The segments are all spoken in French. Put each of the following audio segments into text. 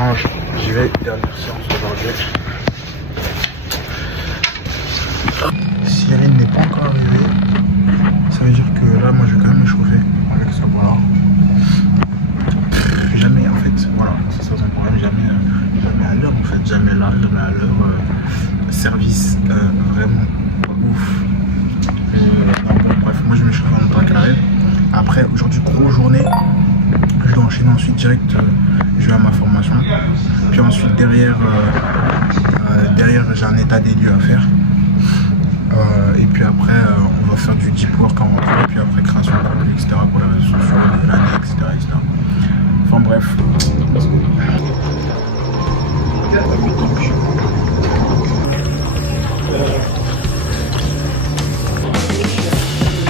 change. J'y vais, dernière séance aujourd'hui. Cyril n'est pas encore arrivé. Ça veut dire que là, moi, je vais quand même m'échauffer avec ça, voilà. Jamais, en fait, voilà, c'est ça son problème, jamais à l'heure, en fait, jamais là, jamais à l'heure. Service vraiment pas ouf. Non, bon, bref, moi, je m'échauffe dans le temps qu'elle arrive. Après, aujourd'hui, grosse journée. Je dois enchaîner ensuite direct, je vais à ma formation. Puis ensuite, derrière j'ai un état des lieux à faire. Et puis après, on va faire du deep work en rentrant. Et puis après, création de contenu, etc. pour la réseaux sociaux, l'année, etc., etc. Enfin bref. Let's go.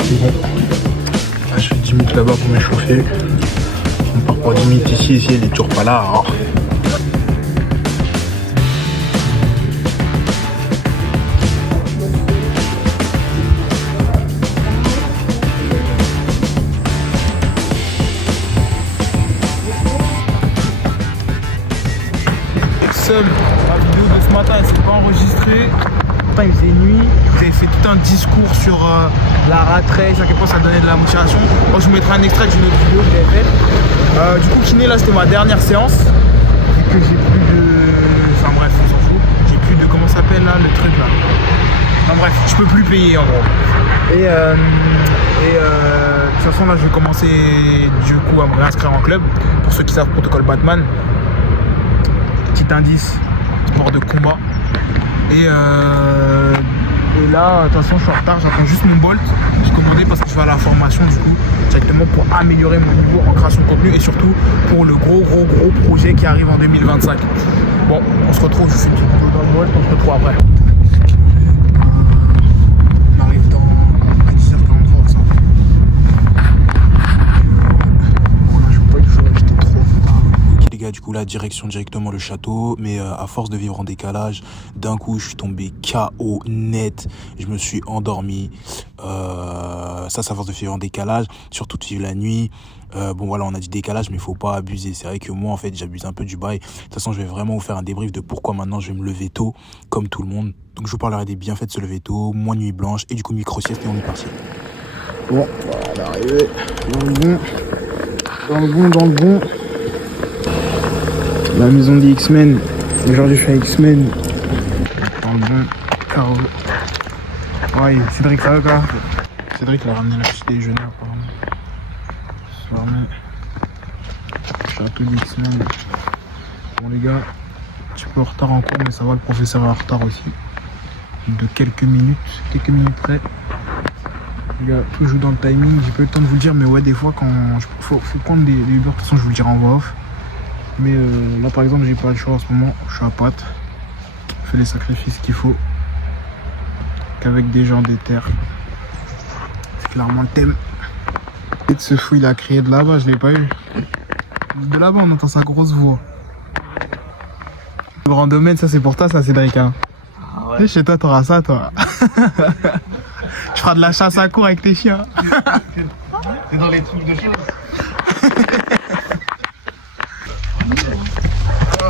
C'est bon. Là, je fais 10 minutes là-bas pour m'échauffer. On part pour 10 minutes ici, il est toujours pas là. Alors. La vidéo de ce matin elle s'est pas enregistrée. Putain, il faisait nuit. Vous avez fait tout un discours sur la rat race, à quel point ça donnait de la motivation. Moi je vous mettrai un extrait d'une autre vidéo que j'avais faite. Du coup kiné là c'était ma dernière séance. Et que j'ai plus de. Enfin bref on s'en fout. J'ai plus de. Comment ça s'appelle là le truc là. Enfin bref, je peux plus payer en gros. Et de toute façon là je vais commencer du coup à me réinscrire en club. Pour ceux qui savent protocole Batman. Petit indice, sport de combat. Et là, attention, je suis en retard, j'attends juste mon Bolt. J'ai commandé parce que je vais à la formation du coup, directement pour améliorer mon niveau en création de contenu et surtout pour le gros projet qui arrive en 2025. Bon, on se retrouve, je fais une petite vidéo dans le Bolt, on se retrouve après. On arrive à 10h43 ça. Du coup là direction directement le château, mais à force de vivre en décalage, d'un coup je suis tombé KO net, je me suis endormi. Ça c'est à force de vivre en décalage, surtout de vivre la nuit. Bon voilà, on a dit décalage mais faut pas abuser. C'est vrai que moi en fait j'abuse un peu du bail. De toute façon je vais vraiment vous faire un débrief de pourquoi maintenant je vais me lever tôt comme tout le monde. Donc je vous parlerai des bienfaits de se lever tôt, moins nuit blanche et du coup micro sieste et on est parti. Bon, on est arrivé dans le bon. La maison des X-Men. Aujourd'hui je suis à X-Men. Dans le bon carreau. Ouais, Cédric ça va quoi? Cédric l'a ramené la petite déjeuner apparemment. Château des X-Men. Bon les gars, un petit peu en retard en cours mais ça va, le professeur est en retard aussi. De quelques minutes près. Les gars, tout joue dans le timing, j'ai pas eu le temps de vous le dire mais ouais des fois quand faut prendre des Uber, de toute façon je vous le dirai en voix off. Mais là par exemple j'ai pas le choix en ce moment, je suis à Pâtes, je fais les sacrifices qu'il faut, qu'avec des gens des terres. C'est clairement le thème. Et de ce fou il a crié de là-bas, je l'ai pas eu. De là-bas on entend sa grosse voix. Le grand domaine ça c'est pour toi ça Cédric hein. Ah ouais. Tu sais, chez toi t'auras ça toi. Tu feras de la chasse à cour avec tes chiens. C'est dans les trucs de choses.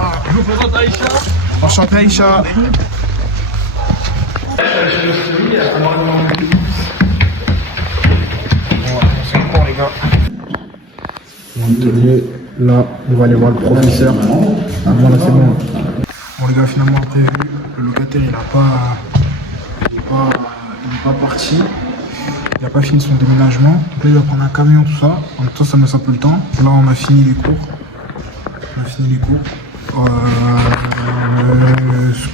Je vous présente Aïcha. Enchanté Aïcha. Les gars. Là, on va aller voir le professeur. Ah, bon, là c'est bon. Bon les gars, finalement prévu, le locataire il est pas parti. Il n'a pas fini son déménagement. Donc là il va prendre un camion, tout ça. En même temps ça me laisse un peu le temps. Là on a fini les cours. Ce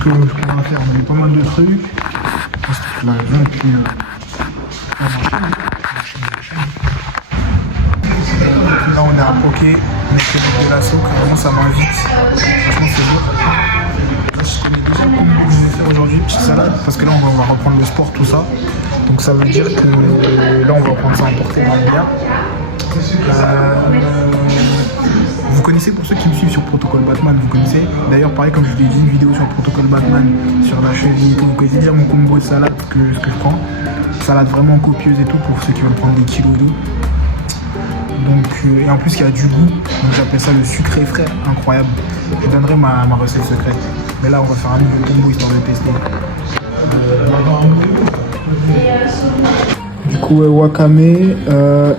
qu'on va faire, on a eu pas mal de trucs. La raison, et puis là on est à Poké, on est fait de la soupe, vraiment ça m'invite. Franchement c'est beau. Je connais déjà comment je vais faire aujourd'hui, petite salade, parce que là on va reprendre le sport, tout ça. Donc ça veut dire que là on va prendre ça en portée dans le bien. Vous connaissez, pour ceux qui me suivent sur Protocole Batman, vous connaissez. D'ailleurs, pareil, comme je vous ai dit, une vidéo sur Protocole Batman, sur la cheville, vous connaissez déjà mon combo de salade que je prends. Salade vraiment copieuse et tout, pour ceux qui veulent prendre des kilos et tout. Donc, et en plus, il y a du goût. Donc, j'appelle ça le sucré frais. Incroyable. Je donnerai ma recette secrète. Mais là, on va faire un nouveau combo histoire de tester. Du coup, wakame. Et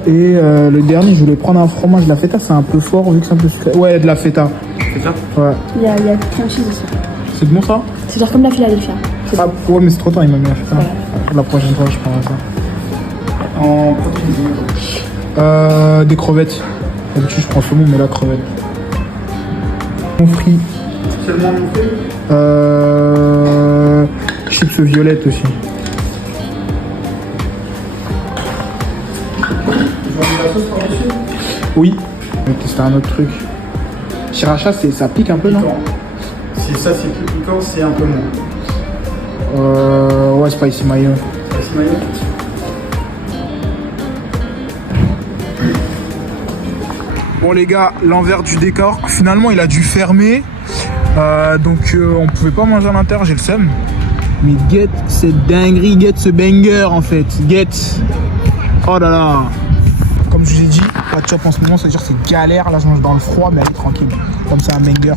le dernier, je voulais prendre un fromage. La feta, c'est un peu fort vu que c'est un peu sucré. Ouais, de la feta. C'est ça? Ouais. Il y a plein de choses aussi. C'est bon ça? C'est genre comme la Philadelphia. Ah, ouais, mais c'est trop tard, il m'a mis la feta. Ouais. La prochaine fois, je prendrai ça. En protéines, des crevettes. D'habitude, je prends saumon, mais là, crevettes. Mon frit. Seulement mon fait? Chips violettes aussi. Oui. Je vais tester un autre truc. Sriracha, ça pique un peu, non? Si ça c'est plus piquant, c'est un peu moins. Ouais, spicy mayo. Spicy mayo? Bon les gars, l'envers du décor, finalement il a dû fermer. Donc on pouvait pas manger à l'intérieur, j'ai le seum. Mais get cette dinguerie, get ce banger en fait. Get. Oh là là. Comme je vous ai dit, pas de chop en ce moment, ça veut dire que c'est galère. Là je mange dans le froid, mais allez tranquille. Comme ça un banger.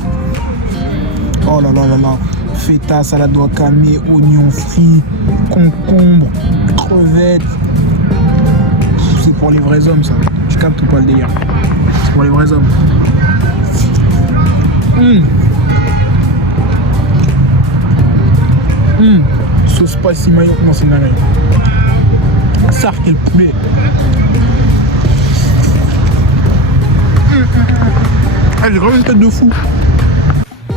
Oh là là là là. Feta, salade wakame, oignons frits, concombre, crevettes. C'est pour les vrais hommes ça. Tu captes ou pas le délire? C'est pour les vrais hommes. Sauce spicy mayo. Non, c'est une dinguerie. Ça, quel poulet. J'ai vraiment une tête de fou.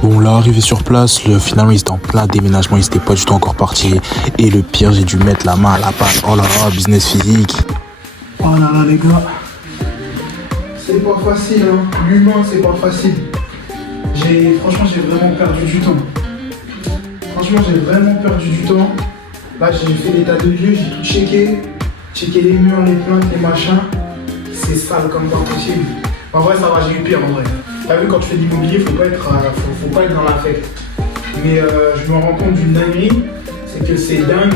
Bon, là, arrivé sur place, finalement, ils étaient en plein déménagement, ils étaient pas du tout encore partis. Et le pire, j'ai dû mettre la main à la pâte. Oh là là, business physique. Oh là là, les gars. C'est pas facile, hein. L'humain, c'est pas facile. Franchement, j'ai vraiment perdu du temps. Là, j'ai fait l'état de lieu, j'ai tout checké. Checké les murs, les plaintes, les machins. C'est sale comme pas possible. En vrai, ça va, j'ai eu pire en vrai. T'as vu, quand tu fais de l'immobilier, faut pas être dans l'affect. Mais je me rends compte d'une dinguerie, c'est que c'est dingue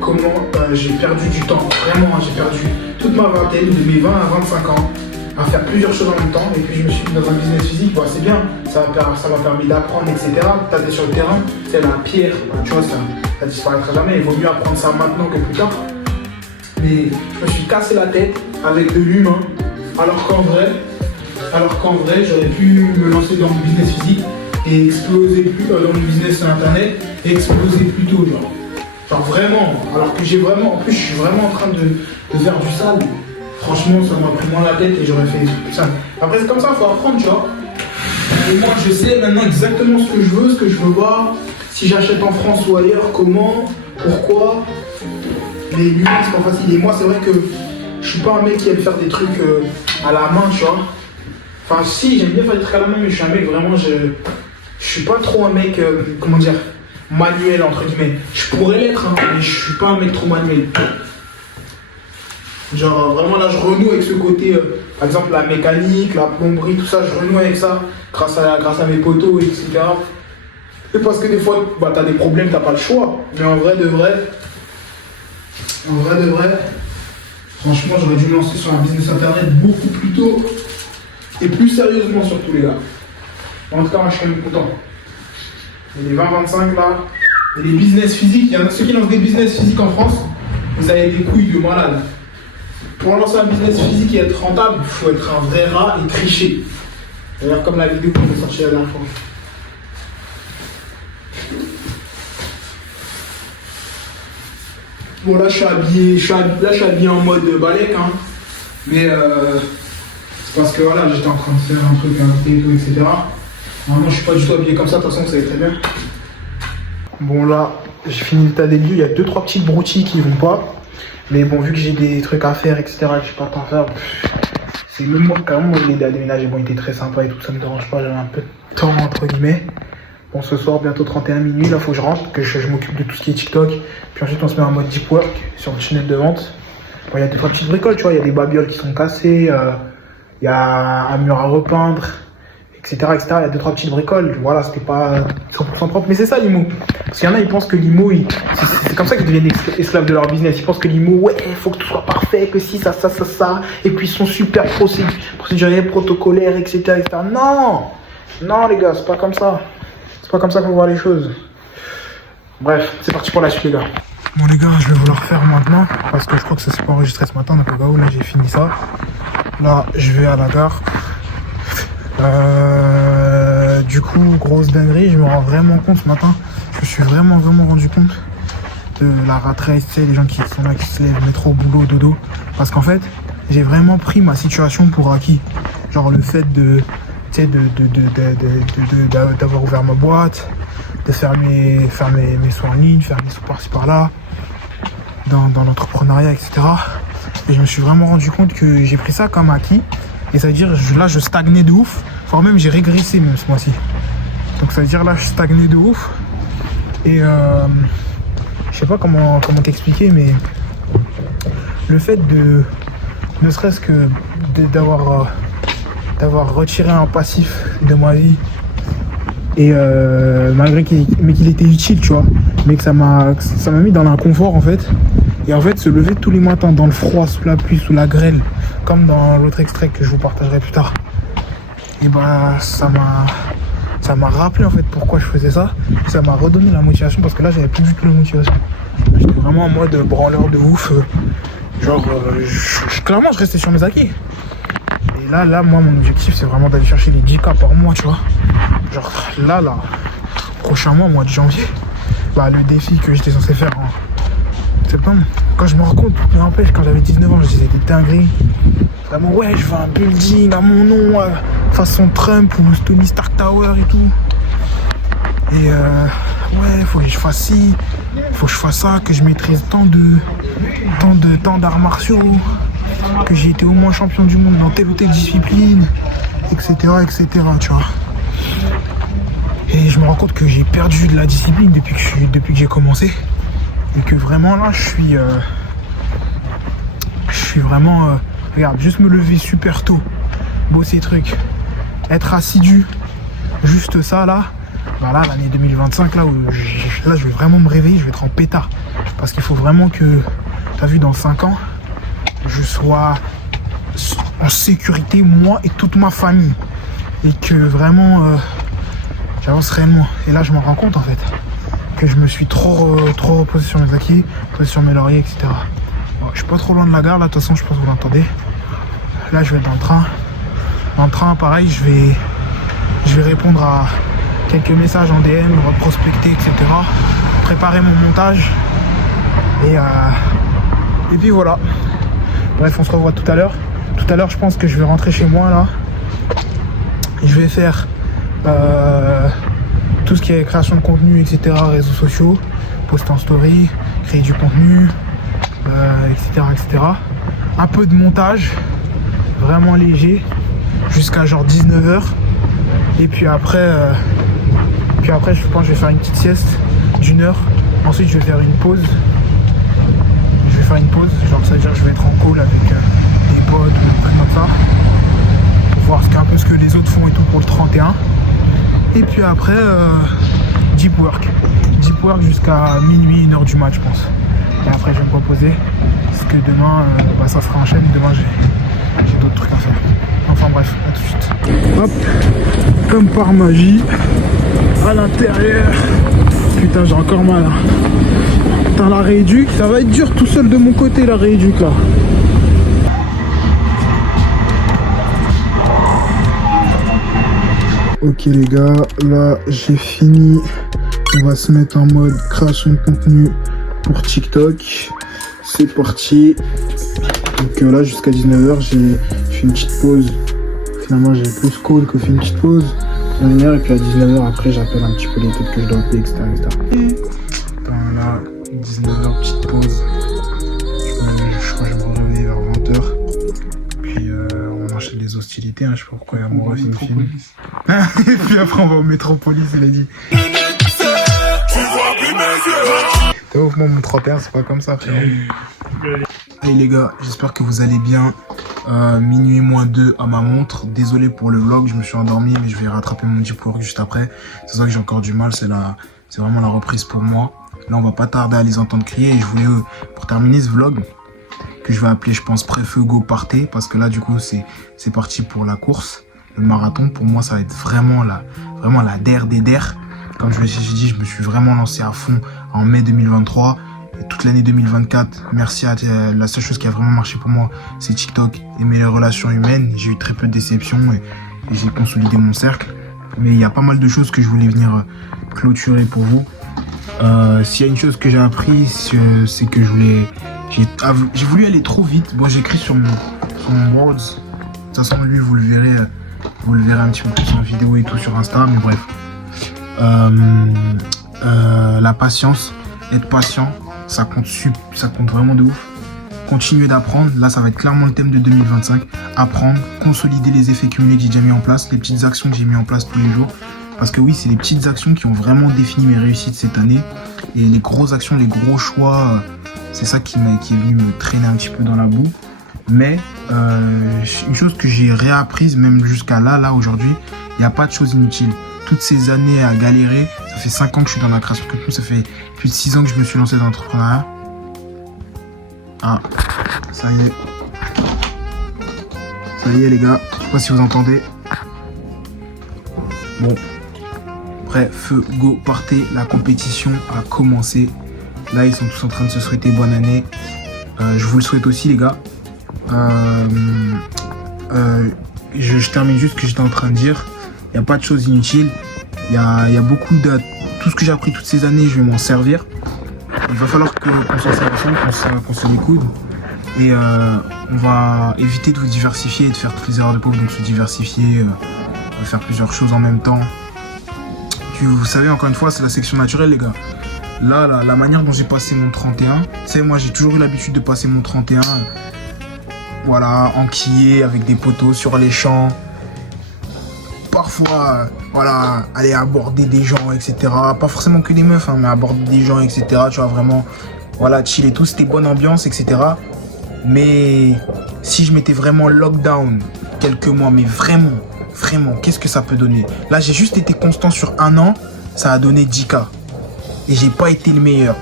comment j'ai perdu du temps. Vraiment, j'ai perdu toute ma vingtaine, de mes 20 à 25 ans, à faire plusieurs choses en même temps. Et puis je me suis mis dans un business physique, bah, c'est bien, ça m'a permis d'apprendre, etc. T'as sur le terrain, c'est la pierre, bah, tu vois, ça disparaîtra jamais. Il vaut mieux apprendre ça maintenant que plus tard. Mais je me suis cassé la tête avec de l'humain, alors qu'en vrai, j'aurais pu me lancer dans le business physique et exploser plus dans le business sur internet et exploser plus tôt, genre vraiment, alors que en plus je suis vraiment en train de faire du sale. Franchement, ça m'a pris moins la tête et j'aurais fait plus sale. Après c'est comme ça, il faut apprendre, tu vois. Et moi je sais maintenant exactement ce que je veux pas, si j'achète en France ou ailleurs, comment, pourquoi. Mais l'humain c'est pas facile. Et moi c'est vrai que je suis pas un mec qui aime faire des trucs à la main, tu vois. Enfin si, j'aime bien faire des trucs à la main, mais je suis un mec vraiment, je suis pas trop un mec, comment dire, manuel entre guillemets. Je pourrais l'être, hein, mais je suis pas un mec trop manuel. Genre vraiment là je renoue avec ce côté, par exemple la mécanique, la plomberie, tout ça, je renoue avec ça grâce à mes potos, etc. Et parce que des fois, bah, t'as des problèmes, t'as pas le choix. Mais en vrai de vrai, franchement j'aurais dû me lancer sur un business internet beaucoup plus tôt. Et plus sérieusement surtout les gars. En tout cas moi je suis quand même content. Et les 20-25 là. Et les business physiques, il y en a ceux qui lancent des business physiques en France, vous avez des couilles de malade. Pour lancer un business physique et être rentable, il faut être un vrai rat et tricher. D'ailleurs comme la vidéo qu'on a sortie la dernière fois. Bon là je suis habillé en mode balèque, hein. Mais parce que voilà, j'étais en train de faire un truc avec et tout, etc. Normalement, je suis pas du tout habillé comme ça, de toute façon, vous savez très bien. Bon, là, j'ai fini l'état des lieux. Il y a 2-3 petites broutilles qui vont pas. Mais bon, vu que j'ai des trucs à faire, etc., que je suis pas temps à faire, c'est même moi, carrément, moi, je l'ai aidé à déménager. Bon, il était très sympa et tout, ça me dérange pas, j'avais un peu de temps, entre guillemets. Bon, ce soir, bientôt 31 minuit, là, faut que je rentre, que je m'occupe de tout ce qui est TikTok. Puis ensuite, on se met en mode deep work sur le tunnel de vente. Bon, il y a 2-3 petites bricoles, tu vois, il y a des babioles qui sont cassées. Il y a un mur à repeindre, etc., etc. Il y a 2-3 petites bricoles, voilà, c'était pas 100% propre, mais c'est ça l'IMO. Parce qu'il y en a, ils pensent que l'IMO, c'est comme ça qu'ils deviennent esclaves de leur business. Ils pensent que l'IMO, ouais, il faut que tout soit parfait, que si, ça, et puis ils sont super procéduriers, protocolaires, etc., etc. Non, non les gars, c'est pas comme ça. C'est pas comme ça qu'on voit les choses. Bref, c'est parti pour la suite les gars. Bon les gars, je vais vous la refaire maintenant, parce que je crois que ça s'est pas enregistré ce matin, donc au cas où, là j'ai fini ça. Là, je vais à la gare. Du coup, grosse dinguerie, je me rends vraiment compte ce matin. Je me suis vraiment rendu compte de la rat race, tu sais, les gens qui sont là, qui se lèvent, métro, boulot, dodo. Parce qu'en fait, j'ai vraiment pris ma situation pour acquis. Genre le fait de, tu sais, d'avoir ouvert ma boîte, de faire mes soins en ligne, faire mes sous par-ci par-là, dans l'entrepreneuriat, etc. Et je me suis vraiment rendu compte que j'ai pris ça comme acquis. Et ça veut dire, là, je stagnais de ouf. Voire même, j'ai régressé même ce mois-ci. Donc ça veut dire, là, je stagnais de ouf. Et je sais pas comment t'expliquer, mais le fait de, ne serait-ce que d'avoir retiré un passif de ma vie, et malgré qu'il était utile, tu vois, mais que ça m'a mis dans l'inconfort en fait. Et en fait, se lever tous les matins dans le froid, sous la pluie, sous la grêle, comme dans l'autre extrait que je vous partagerai plus tard, et bah ça m'a rappelé en fait pourquoi je faisais ça. Ça m'a redonné la motivation, parce que là j'avais plus du tout la motivation. J'étais vraiment en mode branleur de ouf. Clairement je restais sur mes acquis. Et là moi mon objectif c'est vraiment d'aller chercher les 10K par mois, tu vois. Genre là, prochain mois de janvier, bah le défi que j'étais censé faire en septembre, quand je me rends compte, n'empêche, quand j'avais 19 ans, je disais des dingueries. Vraiment, ouais, je veux un building à mon nom, façon Trump ou Tony Stark Tower et tout. Et ouais, faut que je fasse ci, faut que je fasse ça, que je maîtrise tant d'arts martiaux, que j'ai été au moins champion du monde dans telle ou telle discipline, etc., tu vois. Et je me rends compte que j'ai perdu de la discipline depuis que j'ai commencé. Et que vraiment là, je suis vraiment... regarde, juste me lever super tôt, bosser trucs, être assidu, juste ça là. Bah là, l'année 2025, là je vais vraiment me réveiller, je vais être en pétard. Parce qu'il faut vraiment que, t'as vu, dans 5 ans, je sois en sécurité, moi et toute ma famille. Et que vraiment, j'avance réellement. Et là, je me rends compte en fait que je me suis trop reposé sur mes acquis, reposé sur mes lauriers, etc. Bon, je suis pas trop loin de la gare là, de toute façon, je pense que vous l'entendez. Là, je vais être dans le train. Dans le train, pareil, je vais répondre à quelques messages en DM, prospecter, etc. Préparer mon montage. Et puis voilà. Bref, on se revoit tout à l'heure. Tout à l'heure, je pense que je vais rentrer chez moi là. Et je vais faire tout ce qui est création de contenu, etc. Réseaux sociaux, poster en story, créer du contenu, etc. Un peu de montage, vraiment léger, jusqu'à genre 19h. Et puis après, je pense que je vais faire une petite sieste d'1 heure. Ensuite, je vais faire une pause. Genre ça veut dire que je vais être en call avec des potes ou des trucs comme ça, pour voir un peu ce que les autres font et tout pour le 31. Et puis après, deep work jusqu'à minuit, 1h du match, je pense. Et après, je vais me reposer, parce que demain, ça sera en chaîne. Demain, j'ai d'autres trucs à faire. Enfin bref, à tout de suite. Hop, comme par magie, à l'intérieur. Putain, j'ai encore mal. Hein. Putain, la rééduque, ça va être dur tout seul de mon côté, la rééduque là. Ok les gars, là j'ai fini. On va se mettre en mode création de contenu pour TikTok. C'est parti. Donc là jusqu'à 19h, j'ai fait une petite pause. Finalement j'ai plus call que fait une petite pause. Et puis à 19h après j'appelle un petit peu les têtes que je dois appeler, etc. Là, 19h, petite pause. Je crois que je me réveille vers 20h. Puis on enchaîne les hostilités, hein, je sais pas pourquoi il y a mon film. Et puis après on va au Métropolis, il a dit. T'es ouf, moi mon 31, c'est pas comme ça frérot. Allez les gars, j'espère que vous allez bien. minuit moins 2 à ma montre. Désolé pour le vlog, je me suis endormi, mais je vais rattraper mon deep work juste après. C'est ça que j'ai encore du mal, c'est vraiment la reprise pour moi. Là, on va pas tarder à les entendre crier. Et je voulais, pour terminer ce vlog, que je vais appeler, je pense, Pré-Feu Go Partez, parce que là, du coup, c'est parti pour la course, le marathon. Pour moi, ça va être vraiment la der des der. Comme je me suis dit, je me suis vraiment lancé à fond en mai 2023. Et toute l'année 2024, merci à la seule chose qui a vraiment marché pour moi, c'est TikTok et mes relations humaines. J'ai eu très peu de déceptions et j'ai consolidé mon cercle. Mais il y a pas mal de choses que je voulais venir clôturer pour vous. S'il y a une chose que j'ai appris, c'est que j'ai voulu aller trop vite. Bon, j'écris sur mon Words. De toute façon, lui, vous le verrez un petit peu plus en vidéo et tout sur Insta, mais bref. La patience, être patient, ça compte vraiment de ouf. Continuer d'apprendre, là ça va être clairement le thème de 2025. Apprendre, consolider les effets cumulés que j'ai déjà mis en place, les petites actions que j'ai mis en place tous les jours. Parce que oui, c'est les petites actions qui ont vraiment défini mes réussites cette année. Et les grosses actions, les gros choix, c'est ça qui est venu me traîner un petit peu dans la boue. Mais une chose que j'ai réapprise, même jusqu'à là aujourd'hui, il n'y a pas de chose inutile. Toutes ces années à galérer, ça fait 5 ans que je suis dans la création de contenu, ça fait plus de 6 ans que je me suis lancé dans l'entrepreneuriat. Ah, ça y est. Ça y est les gars, je sais pas si vous entendez. Bon, Pré-Feu Go Partez, la compétition a commencé. Là, ils sont tous en train de se souhaiter bonne année. Je vous le souhaite aussi les gars. Je termine juste ce que j'étais en train de dire. Il n'y a pas de choses inutiles. Il y a beaucoup de... Tout ce que j'ai appris toutes ces années, je vais m'en servir. Il va falloir qu'on s'en serve ensemble, qu'on se découde. Et on va éviter de vous diversifier et de faire toutes les erreurs de pauvre. Donc se diversifier, faire plusieurs choses en même temps. Puis, vous savez, encore une fois, c'est la sélection naturelle, les gars. Là, la manière dont j'ai passé mon 31, tu sais, moi j'ai toujours eu l'habitude de passer mon 31, voilà, enquillé avec des poteaux sur les champs. Parfois, voilà, aller aborder des gens, etc. Pas forcément que des meufs, hein, mais aborder des gens, etc. Tu vois, vraiment, voilà, chill et tout, c'était bonne ambiance, etc. Mais si je m'étais vraiment lockdown quelques mois, mais vraiment, qu'est-ce que ça peut donner? Là, j'ai juste été constant sur 1 an, ça a donné 10K. Et j'ai pas été le meilleur.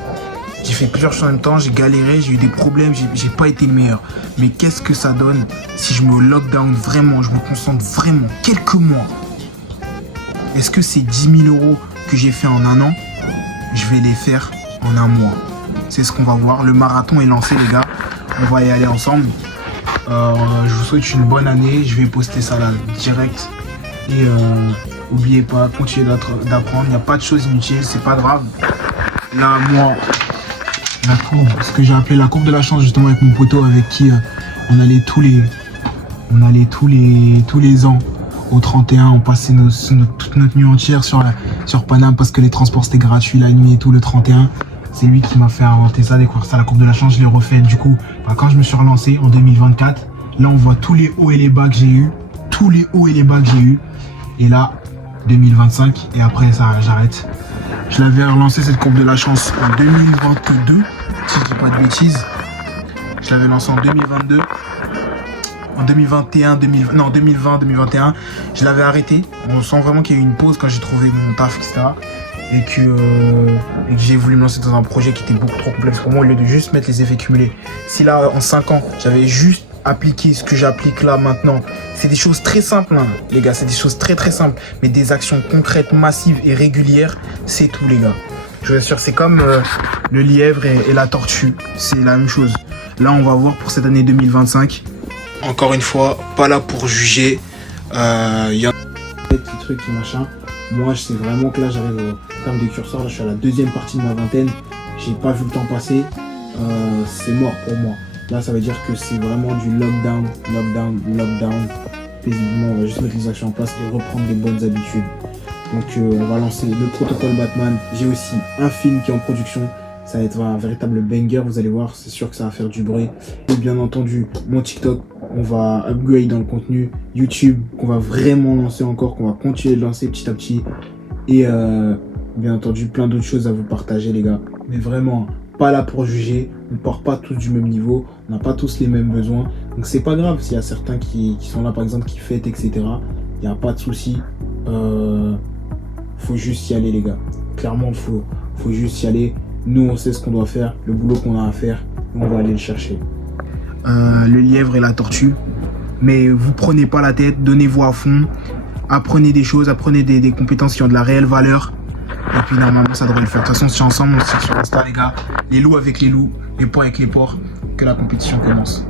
J'ai fait plusieurs choses en même temps, j'ai galéré, j'ai eu des problèmes, j'ai pas été le meilleur. Mais qu'est-ce que ça donne si je me lockdown vraiment, je me concentre vraiment, quelques mois? Est-ce que ces 10 000 € que j'ai fait en 1 an, je vais les faire en 1 mois? C'est ce qu'on va voir. Le marathon est lancé les gars, on va y aller ensemble. Je vous souhaite une bonne année, je vais poster ça là direct. Et n'oubliez pas, continuez d'apprendre, il n'y a pas de choses inutiles, c'est pas grave. Là, moi, la courbe, ce que j'ai appelé la courbe de la chance, justement avec mon poteau avec qui on allait tous les ans au 31, on passait toute notre nuit entière sur Paname parce que les transports c'était gratuit la nuit et tout le 31. C'est lui qui m'a fait inventer ça, découvrir ça, la courbe de la chance, je l'ai refait. Du coup, quand je me suis relancé en 2024, là on voit tous les hauts et les bas que j'ai eu, et là 2025 et après ça j'arrête. Je l'avais relancé cette courbe de la chance en 2022, si je dis pas de bêtises. Je l'avais lancé en 2022. En 2021, 2021, je l'avais arrêté. On sent vraiment qu'il y a eu une pause quand j'ai trouvé mon taf, etc. Et que j'ai voulu me lancer dans un projet qui était beaucoup trop complexe pour moi au lieu de juste mettre les effets cumulés. Si là, en 5 ans, j'avais juste appliqué ce que j'applique là maintenant, c'est des choses très simples, hein, les gars, c'est des choses très très simples, mais des actions concrètes, massives et régulières, c'est tout, les gars. Je vous assure, c'est comme le lièvre et la tortue, c'est la même chose. Là, on va voir pour cette année 2025. Encore une fois, pas là pour juger. Il y a des petits trucs, machin. Moi, je sais vraiment que là, j'arrive au terme des curseurs. Là, je suis à la 2e partie de ma vingtaine. J'ai pas vu le temps passer. C'est mort pour moi. Là, ça veut dire que c'est vraiment du lockdown. Paisiblement, on va juste mettre les actions en place et reprendre des bonnes habitudes. Donc, on va lancer le protocole Batman. J'ai aussi un film qui est en production. Ça va être un véritable banger, vous allez voir, c'est sûr que ça va faire du bruit. Et bien entendu, mon TikTok, on va upgrade dans le contenu. YouTube, qu'on va vraiment lancer encore, qu'on va continuer de lancer petit à petit. Et bien entendu, plein d'autres choses à vous partager, les gars. Mais vraiment, pas là pour juger, on ne part pas tous du même niveau, on n'a pas tous les mêmes besoins. Donc c'est pas grave s'il y a certains qui sont là par exemple, qui fêtent, etc. Il n'y a pas de souci. Faut juste y aller les gars. Clairement, faut juste y aller. Nous, on sait ce qu'on doit faire, le boulot qu'on a à faire, on va aller le chercher. Le lièvre et la tortue. Mais vous prenez pas la tête, donnez-vous à fond. Apprenez des choses, apprenez des compétences qui ont de la réelle valeur. Et puis normalement, ça devrait le faire. De toute façon, on se tient ensemble, on se tient sur Insta les gars. Les loups avec les loups, les porcs avec les porcs. Que la compétition commence.